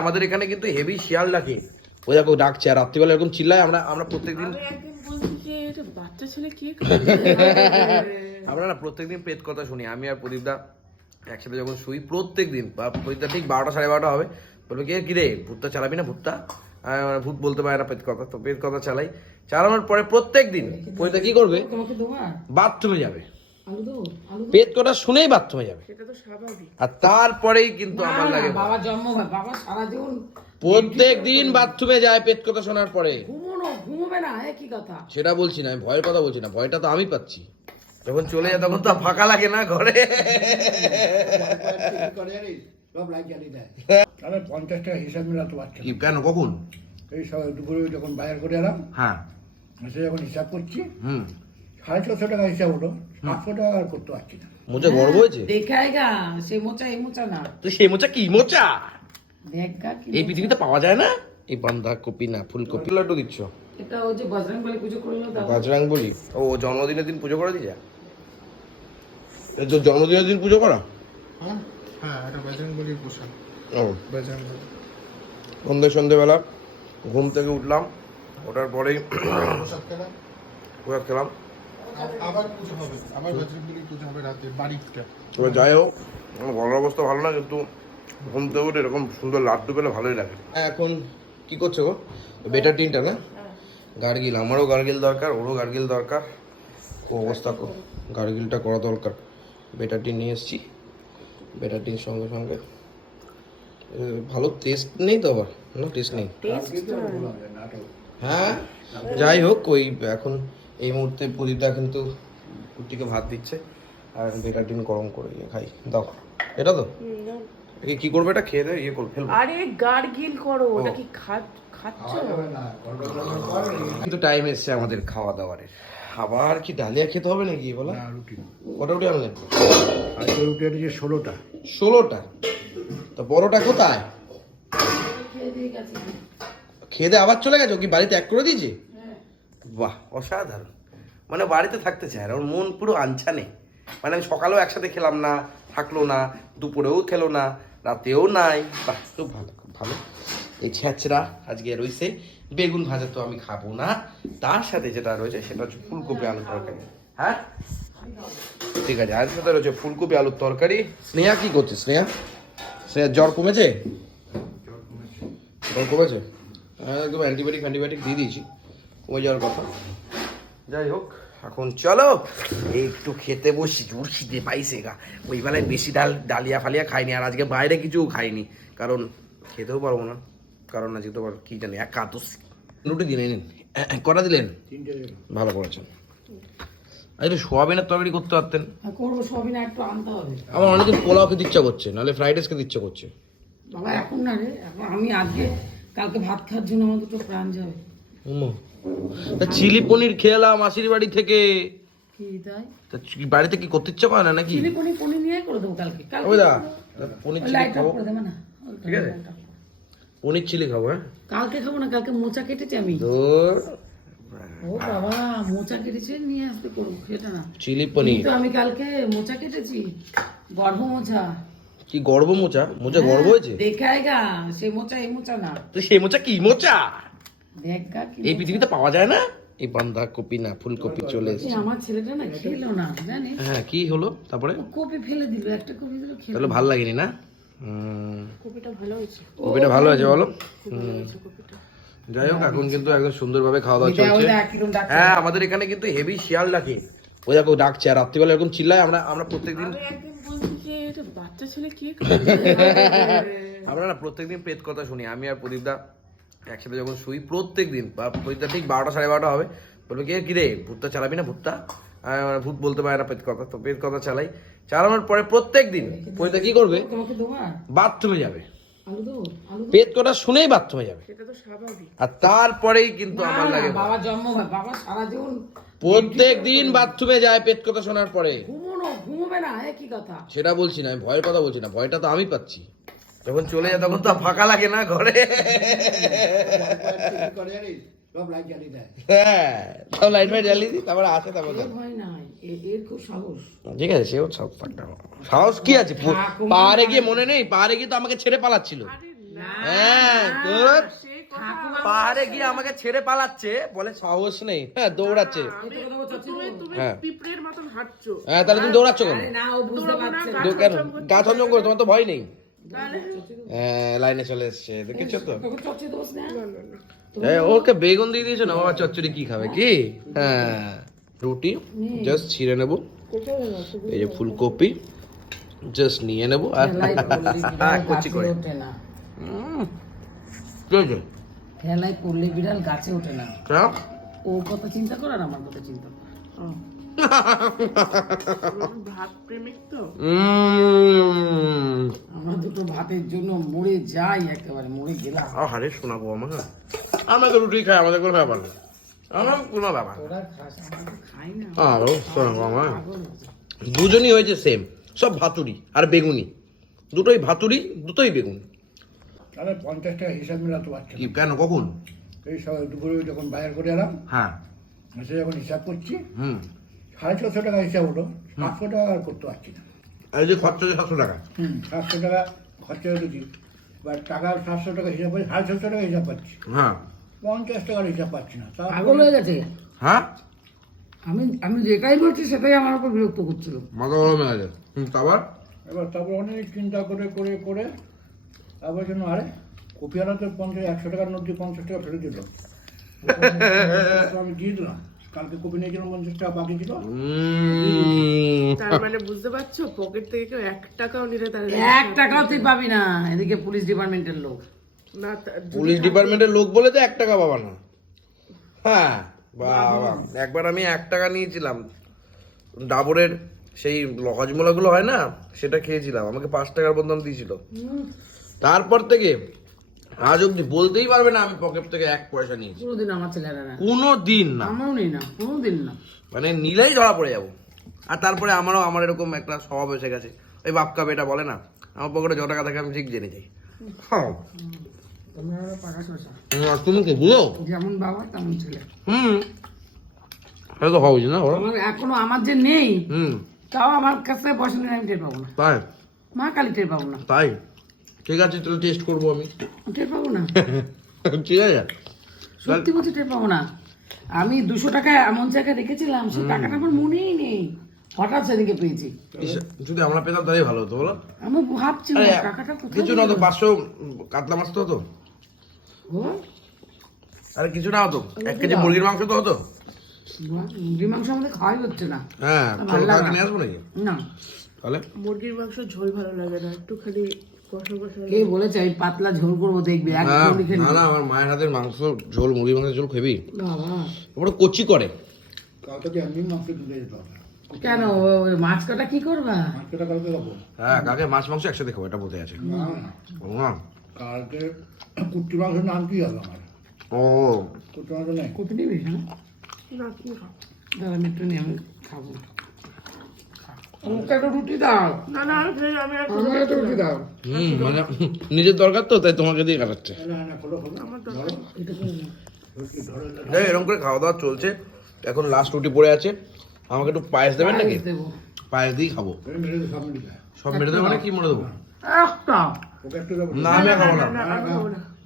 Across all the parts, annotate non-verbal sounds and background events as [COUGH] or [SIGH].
আমাদের এখানে কিন্তু হেভি শিয়াল ডাকে। ওই দেখো ডাকছে আর রাত্রিবেলা এরকম চিল্লায় আমরা আমরা প্রত্যেকদিন বাচ্চা ছেলে কে [LAUGHS] আমরা না প্রত্যেকদিন প্রেত কথা শুনি আমি আর প্রদীপদা একসাথে যখন শুই প্রত্যেকদিন বা প্রদীপদা ঠিক বারোটা সাড়ে বারোটা হবে। বলবে কি কি রে ভূতটা চালাবি না ভূতটা? বললাম, ভূত বলতে পারে না প্রেত কথা তো প্রেত কথা চালাই। চালানোর পরে প্রত্যেক দিন প্রদীপদা কি করবে? বাথরুমে যাবে। পেট কথা শুনেই বাথরুমে যাবে। সেটা আর তারপরেই কিন্তু আমার লাগে বাবা জন্ম বাবা সারা জীবন প্রত্যেক দিন বাথরুমে যায় পেট কথা শোনার পরে। ঘুমোনো ঘুমোবে না কি কথা? সেটা বলছি না আমি ভয়ের কথা বলছি না ভয়টা তো আমি পাচ্ছি। যখন চলে যায় তখন তো ফাঁকা লাগে না ঘরে। পঞ্চাশ টাকা হিসাব মিলাতে পারছে কি কেন কখন? এই সব দুপুরে যখন বাজার করে এলাম হ্যাঁ। এসে যখন হিসাব করছি হুম। সাড়ে ছশো টাকা হিসাব হলো। সাতশো টাকা আর করতে পারছি না। মোচা গর্ব হয়েছে? দেখায়গা সে মোচা এই মোচা না। তো সেই মোচা কি মোচা? এই পৃথিবীতে পাওয়া যায় না? এই বান্ধা কপি না ফুলকপি। লাড্ডু দিচ্ছ? এটা ওই যে বজরং বলে পুজো করল বাজরাং বলি ও জন্মদিনের দিন পুজো করে দিছে তো জন্মদিনের দিন পুজো করা? হ্যাঁ হ্যাঁ এটা বজরংবলির পোশাক। ও। বজরংবলী সন্ধে সন্ধেবেলা ঘুম থেকে উঠলাম ওঠার পরেই পোশাক কেনা প্রসাদ খেলাম। আবার পুজো হবে আবার বজরংবলির পুজো হবে রাতে বাড়িটা যাই হোক আমার ঘরের অবস্থা ভালো না কিন্তু ঘুম থেকে উঠে এরকম সুন্দর লাড্ডু পেলে ভালোই লাগে। এখন কি করছ গো? বেটার টিনটা না? গার্গিল আমারও গার্গিল দরকার ওরও গার্গিল দরকার। ও অবস্থা কো গার্গিলটা করা দরকার। বেটার টিন নিয়ে এসেছি বেটার টিন সঙ্গে সঙ্গে। ভালো টেস্ট নেই তো আবার? না টেস্ট নেই? হ্যাঁ যাই হোক ওই এখন এই মুহূর্তে প্রদীপদা কিন্তু কুটিকে ভাত দিচ্ছে আর বেটার ডিম গরম করে ইয়ে খাই। দাও। এটা তো? এ কি করবে এটা? খেয়ে দেয় ইয়ে করবে ফেলব। আরে গার্গিল করো ওটা কি খা- খাচ্ছ? কিন্তু টাইম এসছে আমাদের খাওয়া দাওয়ারের আবার কি ডালিয়া খেতে হবে নাকি বলা? না রুটি কটা রুটি আনলেন? আজকে রুটি এনেছে ষোলোটা। ষোলোটা? তো বড়টা কোথায়? খেয়ে দিয়ে আবার চলে গেছে? কি বাড়িতে এক করে দিয়েছে? বাহ অসাধারণ। মানে বাড়িতে থাকতে চায় না ওর মন পুরো আনছানে মানে আমি সকালেও একসাথে খেলাম না থাকল না দুপুরেও খেলো না রাতেও নাই। বাহ খুব ভালো খুব ভালো। এই ছেঁচড়া আজকে রয়েছে বেগুন ভাজা তো আমি খাব না। তার সাথে যেটা রয়েছে সেটা হচ্ছে ফুলকপি আলুর তরকারি। হ্যাঁ? ঠিক আছে আর সাথে রয়েছে ফুলকপি আলুর তরকারি। স্নেহা কি করছে স্নেহা? স্নেহা জ্বর কমেছে? জ্বর কমেছে। হ্যাঁ একদম অ্যান্টিবায়োটিক ফ্যান্টিবায়োটিক দিয়ে দিয়েছি। কমে যাওয়ার কথা। যাই হোক। এখন চলো একটু খেতে বসি জোর খিদে পাইছে গা। ওই বেলায় বেশি ডাল ডালিয়া ফালিয়া খাইনি আর আজকে বাইরে কিছু খাইনি। কারণ খেতেও পারব না। কারণ আজকে তো কি জানি রুটি দিন নিন কটা দিলেন? তিনটে দিল। ভালো করেছেন। আরে সোয়াবিনের তরকারি করতে পারতেন। করব সবই একটু আনতে হবে। আমার অনেকদিন পোলাও খেতে ইচ্ছা করছে নাহলে ফ্রাইড রাইস খেতে ইচ্ছা করছে। বাবা এখন না রে এখন আমি আজকে কালকে ভাত খাওয়ার জন্য আমার দুটো প্রাণ যাবে। তা চিলি পনির খেলাম মাসির বাড়ি থেকে। কি তাই? তা বাড়িতে কি করতে ইচ্ছা করে না নাকি? চিলি পনির পনির নিয়ে করে দেবো কালকে। কালকে ওই দা পনির চিলি খাব। করে ঠিক আছে। পনির চিলি খাব হ্যাঁ? কালকে খাব না কালকে মোচা কেটেছি আমি। তোর ও বাবা মোচা কেটেছে নিয়ে আসতে করব সেটা না। চিলি পনির। কিন্তু আমি কালকে মোচা কেটেছি গর্ভ মোচা। কি গর্ব মোচা? মোচা গর্ব হয়েছে? দেখায়গা সে মোচা এই মোচা না। তো সেই মোচা কি মোচা? এই পৃথিবীতে পাওয়া যায় না? এই বান্ধা কপি না ফুলকপি চলে এসেছে। আমার ছেলেটা না খেলো না জানিস? হ্যাঁ কি হলো? তারপরে? কপি ফেলে দিল একটা কপি দিল খেলো তাহলে ভালো লাগেনি না? কপিটা ভালো হয়েছে। কপিটা ভালো আছে বলো। হুম। যাই হোক এখন কিন্তু একদম সুন্দরভাবে খাওয়া দাওয়া চলছে। হ্যাঁ আমাদের এখানে কিন্তু হেভি শিয়াল ডাকে। ওই দেখো ডাকছে আর রাত্রিবেলা এরকম চিল্লায় আমরা আমরা প্রত্যেকদিন আমি একদিন বলছি যে এটা বাচ্চা ছেলে কে [LAUGHS] আমরা না প্রত্যেকদিন প্রেত কথা শুনি। আমি আর প্রদীপদা একসাথে যখন শুই প্রত্যেকদিন বা প্রদীপদা ঠিক বারোটা সাড়ে বারোটা হবে বলবে কি কি রে ভূতটা চালাবি না ভূতটা? আমি ভূত বলতে পারে না প্রেত কথা তো প্রেত কথা চালাই। চালানোর পরে প্রত্যেক দিন প্রদীপদা কি করবে? বাথরুমে যাবে? পেট কথা শুনেই বাথরুমে যাবে। আর তারপরেই কিন্তু আমার লাগে বাবা জন্ম বাবা সারা জীবন প্রত্যেক দিন বাথরুমে যায় পেট কথা শোনার পরে। ঘুমোনো ঘুমোবে না কি কথা। সেটা বলছি না আমি ভয়ের কথা বলছি না ভয়টা তো আমি পাচ্ছি। যখন চলে যায় তখন তো ফাঁকা লাগে না ঘরে। হ্যাঁ সব লাইট ফাইট জ্বালিয়ে দিই তারপরে আসে তারপর এর ভয় নাই এ- এর খুব সাহস। ঠিক আছে সেও সব সাহস কি আছে? পাহাড়ে গিয়ে মনে নেই? পাহাড়ে গিয়ে তো আমাকে ছেড়ে পালাচ্ছিল। হ্যাঁ. পাহাড়ে গিয়ে আমাকে ছেড়ে পালাচ্ছে বলে সাহস নেই। হ্যাঁ দৌড়াচ্ছে। হ্যাঁ। পিঁপড়ের মতন হাঁটছো। হ্যাঁ তাহলে তুমি দৌড়াচ্ছ কেন? কেন? গা করে তোমার তো ভয় নেই। লাইনে চলে এসছে। দেখেছ তো? হ্যাঁ, ওকে বেগুন দিয়ে দিয়েছ না? বাবা চচ্চড়ি কি খাবে? কি? হ্যাঁ রুটি জাস্ট ছিঁড়ে নেব। এই যে ফুলকপি জাস্ট নিয়ে নেব। আর হ্যাঁ, [LAUGHS] কচি করে? ঠেলাই করলে বিড়াল গাছে ওঠে না? ওর কথা চিন্তা কর আর আমার কথা চিন্তা কর ভাত প্রেমিক তো। আমরা দুটো ভাতের জন্য মরে যাই একেবারে মরে গেলাম। আহারে শোনাবো আমাকে? আমরা তো রুটি খাই আমাদের কোনো ব্যাপার নেই। আমরা কোনো ব্যাপার আমরা আরও শোনাবো আমার দুজনই হয়েছে সেম সব ভাতুরি আর বেগুনি। দুটোই ভাতুরি দুটোই বেগুন। তাহলে পঞ্চাশ টাকা হিসাব মেলাতে পারছে কি কেন কখন? এই সব দুপুরে যখন বাইরে করে এলাম হ্যাঁ। এসে যখন হিসাব করছি হুম। সাড়ে ছশো টাকা হিসাব হলো। সাতশো টাকা আর করতে পারছি না। আর এই যে খরচা সাতশো টাকা? হুম সাতশো টাকা খরচা হতেছি এবার টাকা সাতশো টাকা হিসাব পাচ্ছি সাড়ে ছশো টাকা হিসাব পাচ্ছি। হ্যাঁ। পঞ্চাশ টাকার হিসাব পাচ্ছি না। পাগল হয়ে গেছে? হ্যাঁ? আমি আমি যেটাই বলছি সেটাই আমার উপর বিরক্ত করছিল। মাথা গরম হয়ে গেছে। হুম তারপর? এবার তারপর অনেক চিন্তা করে করে করে তারপর জন্য আরে কপিয়ালা তো পঞ্চাশ একশো টাকার নোট দিয়ে পঞ্চাশ টাকা ফেরত দিল। [LAUGHS] তো আমি দিয়ে দিলাম। কালকে পঞ্চাশ টাকা বাকি ছিল। তার মানে বুঝতে পারছ পকেট থেকে কেউ এক টাকাও নিলে তার এক টাকাও তুই পাবি না। এদিকে পুলিশ ডিপার্টমেন্টের লোক। না পুলিশ ডিপার্টমেন্টের লোক বলে তো এক টাকা পাবা না। হ্যাঁ বাবা একবার আমি এক টাকা নিয়েছিলাম। ডাবরের সেই হজমোলাগুলো হয় না সেটা খেয়েছিলাম। আমাকে পাঁচ টাকার বদনাম দিয়েছিল। তারপর থেকে আজ অব্দি বলতেই পারবে না আমি পকেট থেকে এক পয়সা নিয়েছি। কোনোদিন আমার ছেলেরা না। কোনো দিন না। আমারও নেই না কোনোদিন না। মানে নিলেই ধরা পড়ে যাব। আর তারপরে আমারও আমার এরকম একটা স্বভাব এসে গেছে। ওই বাপকা বেটা বলে না আমার পকেটে য টাকা থাকে আমি ঠিক জেনে যাই। হ্যাঁ। তুমি কি বুঝো? যেমন বাবা তেমন ছেলে। হুম। সেটা তো হওয়া না ওরা? এখনও আমার যে নেই হুম। তাও আমার কাছে পয়সা নিয়ে আমি টের পাবো না। তাই? মা কালী টের পাবো না। তাই? ঠিক আছে তাহলে টেস্ট করব আমি। টের পাবো না? ঠিক আছে। সত্যি বলছি টের পাবো না। আমি দুশো টাকা এমন জায়গায় রেখেছিলাম সেই টাকাটা আমার মনেই নেই। হঠাৎ সেদিকে পেয়েছি। যদি আমরা পেতাম তাই ভালো হতো বলো। আমি ভাবছি টাকাটা কিছু না তো পাঁচশো কাতলা মাছ তো হতো। আরে কিছু না হতো। এক কেজি মুরগির মাংস তো হতো। মুরগির মাংস আমাদের খাওয়াই হচ্ছে না। হ্যাঁ ভালো লাগে না। আসব নাকি? না। তাহলে? মুরগির মাংস ঝোল ভালো লাগে না একটুখানি কষা কষা কে বলেছে আমি পাতলা ঝোল করব দেখবি না না আমার মায়ের হাতের মাংস ঝোল মুরগির মাংসের ঝোল খেবি। ওপরে কচি করে। মাংস কেন? ও- মাছ কাটা কি করবা? কালকে হ্যাঁ কাকে মাছ মাংস একসাথে খাব এটা বলতে আছে না না। ও না। কালকে কুট্টি মাংস নাম কি হবে আমার? ও। কুট্টি মাংস নেই কত নিবি হ্যাঁ না কি খাও? দাদা আমি একটু নিয়ে আমি খাব। রুটি দাও। না না আমি খেয়ে- আমি আর আমাকে একটা রুটি দাও। হুম মানে নিজের দরকার তো তাই তোমাকে দিয়ে কাটাচ্ছে হোক, এরকম করে খাওয়া দাওয়া চলছে। এখন লাস্ট রুটি পড়ে আছে। আমাকে একটু পায়েস দেবেন নাকি? পায়েস দিয়েই খাব। সব মেরে দেবো। মানে কি মরে দেবো? একটা। না আমি খাব না।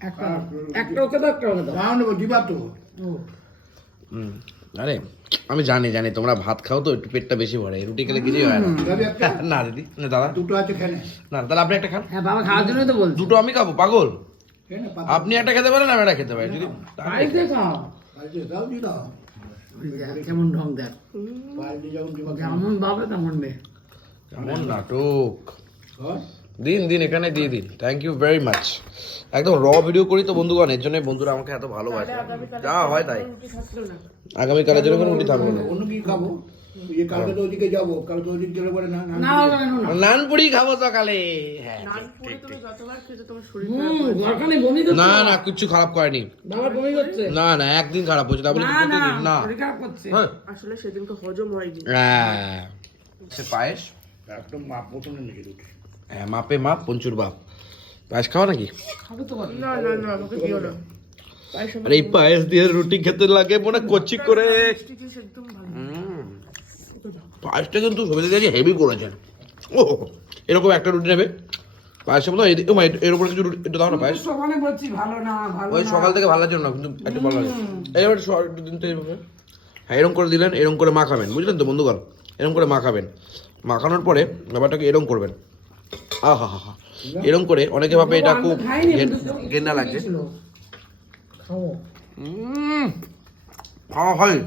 একটা ওকে দাও একটা ওকে দাও। দাও। দিবা তো। হুম, আরে আমি জানি জানি তোমরা ভাত খাও তো একটু পেটটা বেশি ভরে রুটি খেলে কিছুই হয় না। না দিদি না দাদা। দুটো আছে খেলে না। তাহলে আপনি একটা খান। হ্যাঁ বাবা খাওয়ার জন্যই তো বলছি। দুটো আমি খাব পাগল। আপনি একটা খেতে পারেন আমি একটা খেতে পারি যদি খাও। দেখ, কেমন ঢং দেখ। যখন বাবা তেমন নে কেমন নাটক। দিন দিন এখানে দিয়ে দিন। থ্যাংক ইউ ভেরি মাচ একদম র ভিডিও করি তো বন্ধুগণ এর জন্য বন্ধুরা আমাকে এত ভালোবাসে। যা হয় তাই। আগামীকালের জন্য কোনো রুটি থাকবে না। অন্য কি খাব? এই কালকে তো ওদিকে যাব কালকে ওদিকে গেলে পরে না না। না হবে না না। নানপুরি খাব সকালে। হ্যাঁ নান পুরি তুমি যতবার খেতে তোমার শরীর হুম দরকার নেই বমি করছে। না না কিছু খারাপ করেনি। না না একদিন খারাপ হয়েছে তারপরে না হ্যাঁ। আসলে সেদিনকে হজম হয়নি। হ্যাঁ। সে পায়েস? একদম মাপ মতন হ্যাঁ মাপে মাপ পঞ্চুর বাপ। পায়েস খাওয়া নাকি? আরে এই পায়েস দিয়ে রুটি খেতে লাগে মনে কচি করে। পায়েসটা কিন্তু সবাই কাছে হেভি করেছেন। ও, এরকম একটা রুটি নেবে। পায়েসের মতো কিছু রুটি দাও না পায়েস। ওই সকাল থেকে জন্য কিন্তু ভালো লাগে। হ্যাঁ এরকম করে দিলেন এরকম করে মাখাবেন বুঝলেন তো, বন্ধুগণ? এরকম করে মাখাবেন মাখানোর পরে ব্যাপারটাকে এরকম করবেন। হ্যাঁ, হ্যাঁ, হ্যাঁ, এরকম করে অনেকে ভাবে এটা খুব গেন্ডা লাগছে খাওয়া হয়